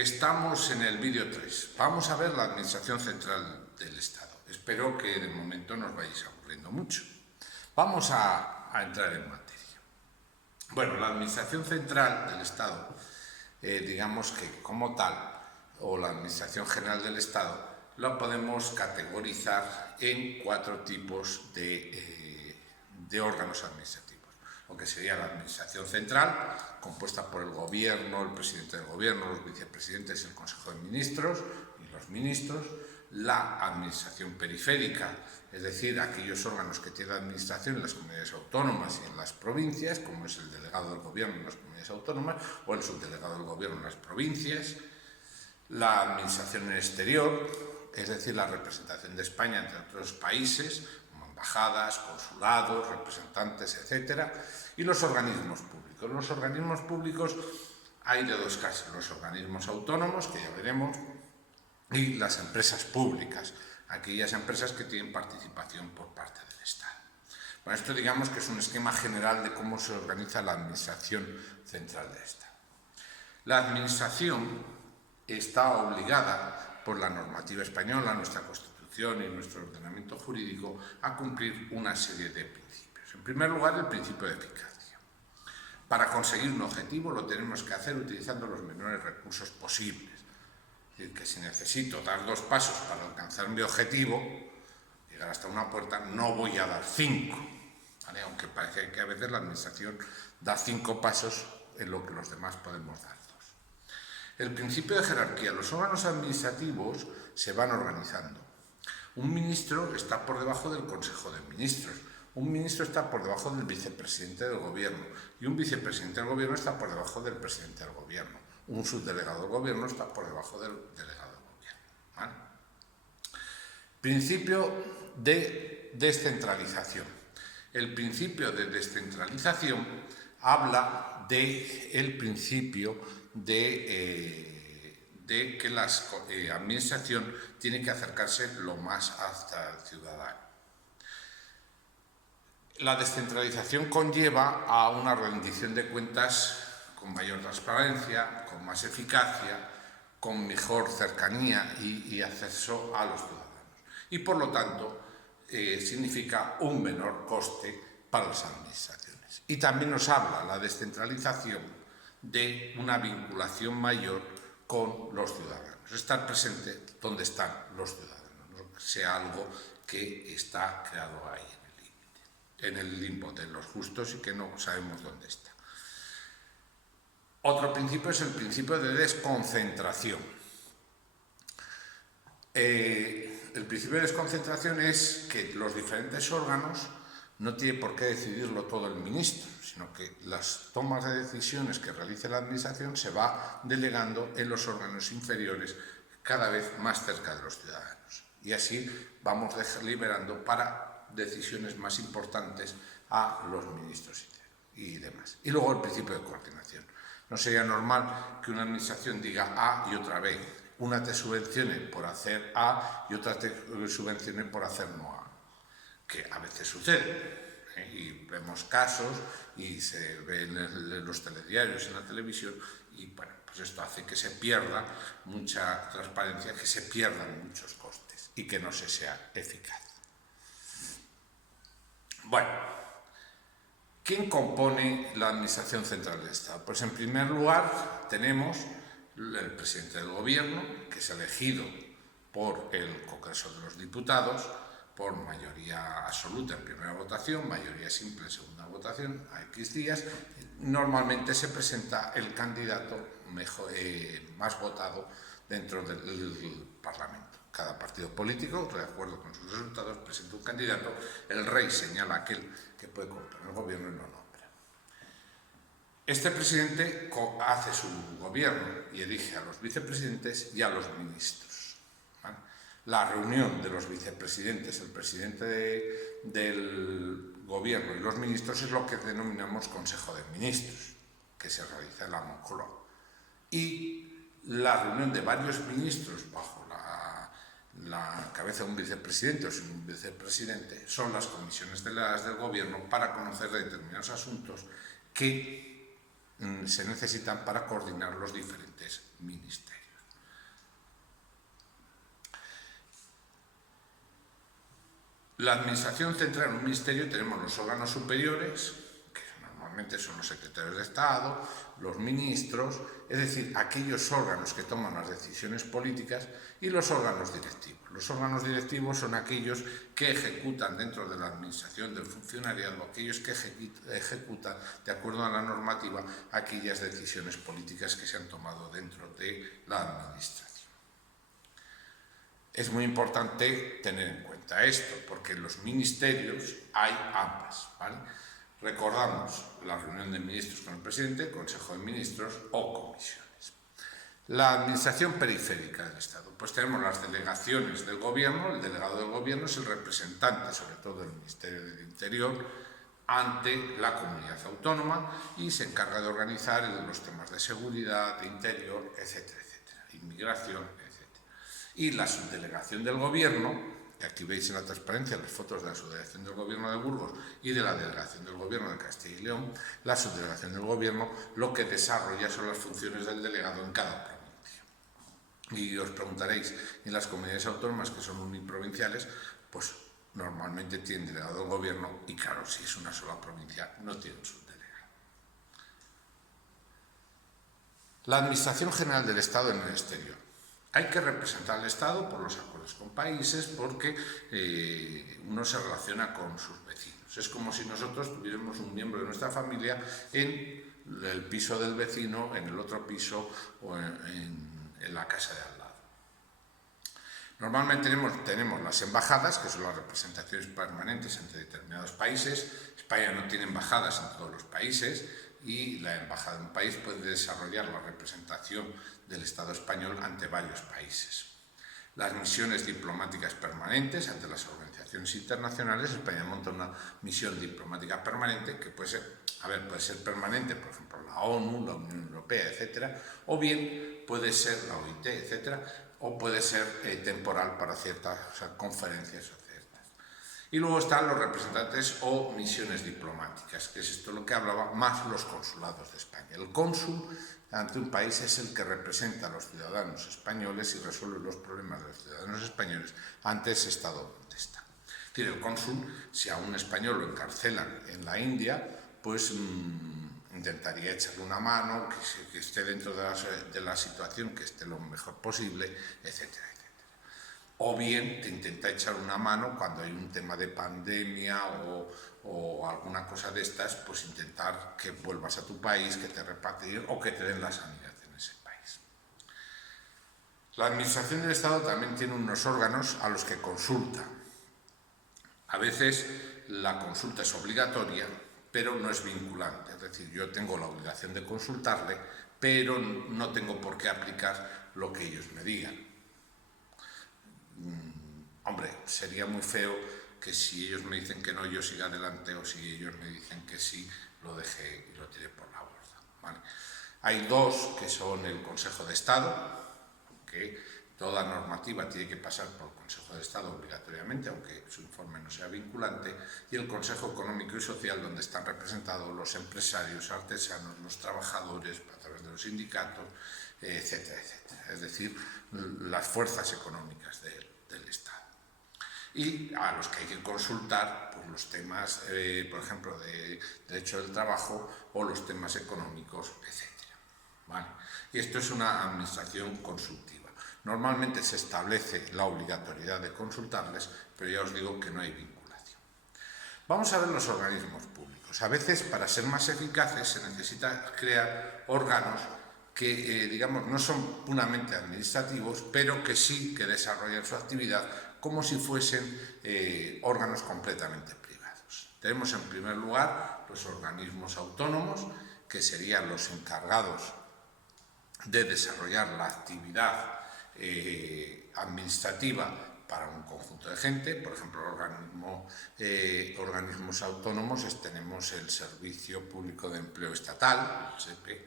estamos en el vídeo 3. Vamos a ver la Administración Central del Estado. Espero que de momento no os vayáis aburriendo mucho. Vamos a entrar en materia. Bueno, la Administración Central del Estado, digamos que como tal, o la Administración General del Estado, la podemos categorizar en 4 tipos de órganos administrativos. Lo que sería la Administración Central, compuesta por el Gobierno, el Presidente del Gobierno, los vicepresidentes y el Consejo de Ministros y los ministros. La Administración Periférica, es decir, aquellos órganos que tienen administración en las comunidades autónomas y en las provincias, como es el delegado del Gobierno en las comunidades autónomas o el subdelegado del Gobierno en las provincias. La Administración Exterior, es decir, la representación de España entre otros países, como embajadas, consulados, representantes, etc. Y los organismos públicos. Los organismos públicos hay de 2 clases, los organismos autónomos, que ya veremos, y las empresas públicas, aquellas empresas que tienen participación por parte del Estado. Bueno, esto digamos que es un esquema general de cómo se organiza la Administración Central del Estado. La Administración está obligada por la normativa española, nuestra Constitución y nuestro ordenamiento jurídico a cumplir una serie de principios. En primer lugar, el principio de eficacia. Para conseguir un objetivo lo tenemos que hacer utilizando los menores recursos posibles. Es decir, que si necesito dar 2 pasos para alcanzar mi objetivo, llegar hasta una puerta, no voy a dar 5, ¿vale? Aunque parece que a veces la Administración da 5 pasos en lo que los demás podemos dar 2. El principio de jerarquía. Los órganos administrativos se van organizando. Un ministro está por debajo del Consejo de Ministros, un ministro está por debajo del vicepresidente del Gobierno y un vicepresidente del Gobierno está por debajo del presidente del Gobierno. Un subdelegado del Gobierno está por debajo del delegado del Gobierno, ¿vale? Principio de descentralización. El principio de descentralización habla del principio de que la administración tiene que acercarse lo más hasta el ciudadano. La descentralización conlleva a una rendición de cuentas con mayor transparencia, con más eficacia, con mejor cercanía y acceso a los ciudadanos. Y por lo tanto significa un menor coste para las administraciones. Y también nos habla la descentralización de una vinculación mayor con los ciudadanos. Estar presente donde están los ciudadanos, no sea algo que está creado ahí en el limbo de los justos y que no sabemos dónde está. Otro principio es el principio de desconcentración. El principio de desconcentración es que los diferentes órganos no tiene por qué decidirlo todo el ministro, sino que las tomas de decisiones que realice la Administración se va delegando en los órganos inferiores cada vez más cerca de los ciudadanos. Y así vamos liberando para decisiones más importantes a los ministros y demás. Y luego el principio de coordinación. No sería normal que una administración diga A y otra B. Una te subvencione por hacer A y otra te subvencione por hacer no A. Que a veces sucede. Y vemos casos y se ve en los telediarios, en la televisión, y bueno, pues esto hace que se pierda mucha transparencia, que se pierdan muchos costes y que no se sea eficaz. Bueno, ¿quién compone la Administración Central del Estado? Pues en primer lugar tenemos el presidente del Gobierno, que es elegido por el Congreso de los Diputados, por mayoría absoluta en primera votación, mayoría simple en segunda votación, a X días. Normalmente se presenta el candidato más votado dentro del Parlamento. Cada partido político, de acuerdo con sus resultados, presenta un candidato, el rey señala a aquel que puede componer el gobierno y lo nombra. Este presidente hace su gobierno y elige a los vicepresidentes y a los ministros, ¿vale? La reunión de los vicepresidentes, el presidente del gobierno y los ministros es lo que denominamos Consejo de Ministros, que se realiza en la Moncloa. Y la reunión de varios ministros bajo la cabeza de un vicepresidente o sin un vicepresidente son las comisiones delegadas del gobierno para conocer determinados asuntos que se necesitan para coordinar los diferentes ministerios. la Administración central en un ministerio tenemos los órganos superiores, que normalmente son los secretarios de Estado, los ministros, es decir, aquellos órganos que toman las decisiones políticas, y los órganos directivos. Los órganos directivos son aquellos que ejecutan dentro de la administración del funcionariado, aquellos que ejecutan de acuerdo a la normativa aquellas decisiones políticas que se han tomado dentro de la administración. Es muy importante tener en cuenta esto, porque en los ministerios hay ambas, ¿vale? Recordamos la reunión de ministros con el presidente, Consejo de Ministros o comisiones. La administración periférica del Estado, pues tenemos las delegaciones del gobierno, el delegado del gobierno es el representante, sobre todo del Ministerio del Interior, ante la comunidad autónoma y se encarga de organizar los temas de seguridad, de interior, etcétera, etcétera, inmigración, etcétera. Y la subdelegación del gobierno, que aquí veis en la transparencia las fotos de la subdelegación del gobierno de Burgos y de la delegación del gobierno de Castilla y León, la subdelegación del gobierno lo que desarrolla son las funciones del delegado en cada provincia. Y os preguntaréis, ¿y las comunidades autónomas que son uniprovinciales? Pues normalmente tienen delegado del gobierno y claro, si es una sola provincia no tienen subdelegado. La Administración General del Estado en el exterior. Hay que representar al Estado por los acuerdos con países porque uno se relaciona con sus vecinos. Es como si nosotros tuviéramos un miembro de nuestra familia en el piso del vecino, en el otro piso o en la casa de al lado. Normalmente tenemos las embajadas, que son las representaciones permanentes ante determinados países. España no tiene embajadas en todos los países y la embajada de un país puede desarrollar la representación del Estado español ante varios países. Las misiones diplomáticas permanentes ante las organizaciones internacionales. España monta una misión diplomática permanente que puede ser permanente, por ejemplo, la ONU, la Unión Europea, etcétera, o bien puede ser la OIT, etcétera, o puede ser temporal para ciertas conferencias o ciertas. Y luego están los representantes o misiones diplomáticas, que es esto lo que hablaba, más los consulados de España. El cónsul ante un país es el que representa a los ciudadanos españoles y resuelve los problemas de los ciudadanos españoles ante ese Estado donde está. Es decir, el cónsul, si a un español lo encarcelan en la India, pues intentaría echarle una mano, que esté dentro de la situación, que esté lo mejor posible, etcétera, etcétera. O bien te intenta echar una mano cuando hay un tema de pandemia o alguna cosa de estas, pues intentar que vuelvas a tu país, que te repatrien o que te den la sanidad en ese país. La Administración del Estado también tiene unos órganos a los que consulta. A veces la consulta es obligatoria, pero no es vinculante. Es decir, yo tengo la obligación de consultarle, pero no tengo por qué aplicar lo que ellos me digan. Hombre, sería muy feo que si ellos me dicen que no, yo siga adelante, o si ellos me dicen que sí, lo deje y lo tire por la borda, ¿vale? Hay dos que son el Consejo de Estado, que toda normativa tiene que pasar por el Consejo de Estado obligatoriamente, aunque su informe no sea vinculante, y el Consejo Económico y Social, donde están representados los empresarios, artesanos, los trabajadores, a través de los sindicatos, etcétera, etcétera. Es decir, las fuerzas económicas del Estado. Y a los que hay que consultar pues, los temas, por ejemplo, de derecho del trabajo o los temas económicos, etcétera. ¿Vale? Y esto es una administración consultiva. Normalmente se establece la obligatoriedad de consultarles, pero ya os digo que no hay vinculación. Vamos a ver los organismos públicos. A veces, para ser más eficaces, se necesita crear órganos que, digamos, no son puramente administrativos, pero que sí que desarrollan su actividad como si fuesen órganos completamente privados. Tenemos en primer lugar los organismos autónomos, que serían los encargados de desarrollar la actividad administrativa para un conjunto de gente. Por ejemplo, organismos autónomos tenemos el Servicio Público de Empleo Estatal, el SEPE,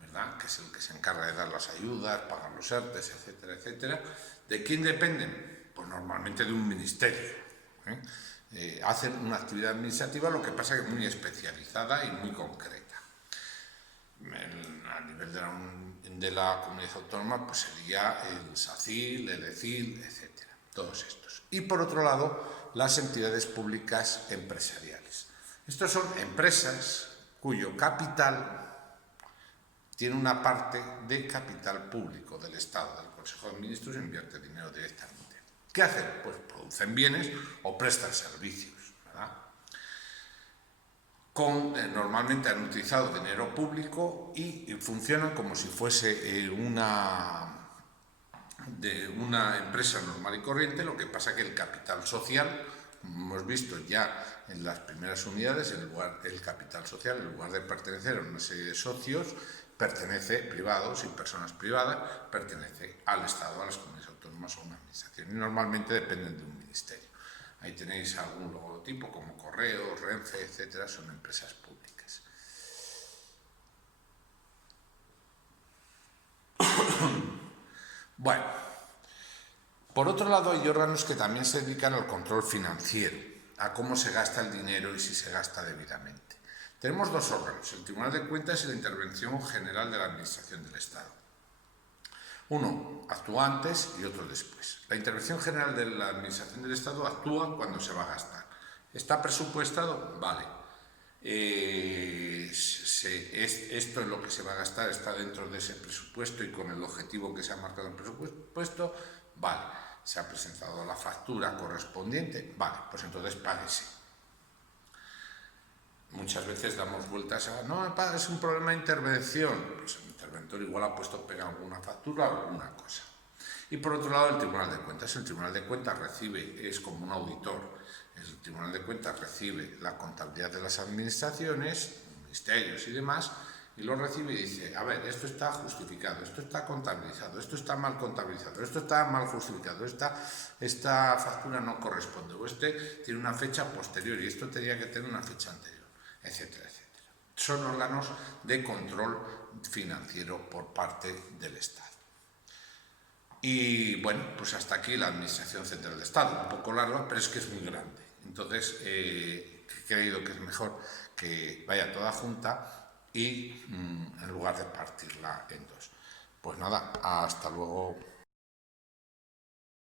¿verdad?, que es el que se encarga de dar las ayudas, pagar los ERTES, etcétera, etcétera. ¿De quién dependen? Pues normalmente de un ministerio. Hacen una actividad administrativa, lo que pasa es que es muy especializada y muy concreta. A nivel de la comunidad autónoma, pues sería el SACIL, el ECIL, etcétera, todos estos. Y por otro lado, las entidades públicas empresariales. Estas son empresas cuyo capital tiene una parte de capital público del Estado, del Consejo de Ministros, e invierte dinero directamente. ¿Qué hacen? Pues producen bienes o prestan servicios, ¿verdad? Normalmente han utilizado dinero público y funcionan como si fuese una empresa normal y corriente. Lo que pasa que el capital social, como hemos visto ya en las primeras unidades, el capital social, en lugar de pertenecer a una serie de socios privados y personas privadas, pertenece al Estado, a las comunidades autónomas o a una administración, y normalmente dependen de un ministerio. Ahí tenéis algún logotipo como Correos, Renfe, etcétera, son empresas públicas. Bueno, por otro lado hay órganos que también se dedican al control financiero, a cómo se gasta el dinero y si se gasta debidamente. Tenemos dos órganos, el Tribunal de Cuentas y la Intervención General de la Administración del Estado. Uno actúa antes y otro después. La Intervención General de la Administración del Estado actúa cuando se va a gastar. ¿Está presupuestado? Vale. Esto es lo que se va a gastar, está dentro de ese presupuesto y con el objetivo que se ha marcado en el presupuesto. Vale. ¿Se ha presentado la factura correspondiente? Vale, pues entonces páguese. Muchas veces damos vueltas a, no, es un problema de intervención. Pues el interventor igual ha puesto pega alguna factura o alguna cosa. Y por otro lado, el Tribunal de Cuentas. El Tribunal de Cuentas es como un auditor. El Tribunal de Cuentas recibe la contabilidad de las administraciones, ministerios y demás, y lo recibe y dice, a ver, esto está justificado, esto está contabilizado, esto está mal contabilizado, esto está mal justificado, esta factura no corresponde, o tiene una fecha posterior y esto tenía que tener una fecha anterior, etcétera, etcétera. Son órganos de control financiero por parte del Estado. Y bueno, pues hasta aquí la Administración Central del Estado, un poco larga, pero es que es muy grande. Entonces, he creído que es mejor que vaya toda junta y en lugar de partirla en dos. Pues nada, hasta luego.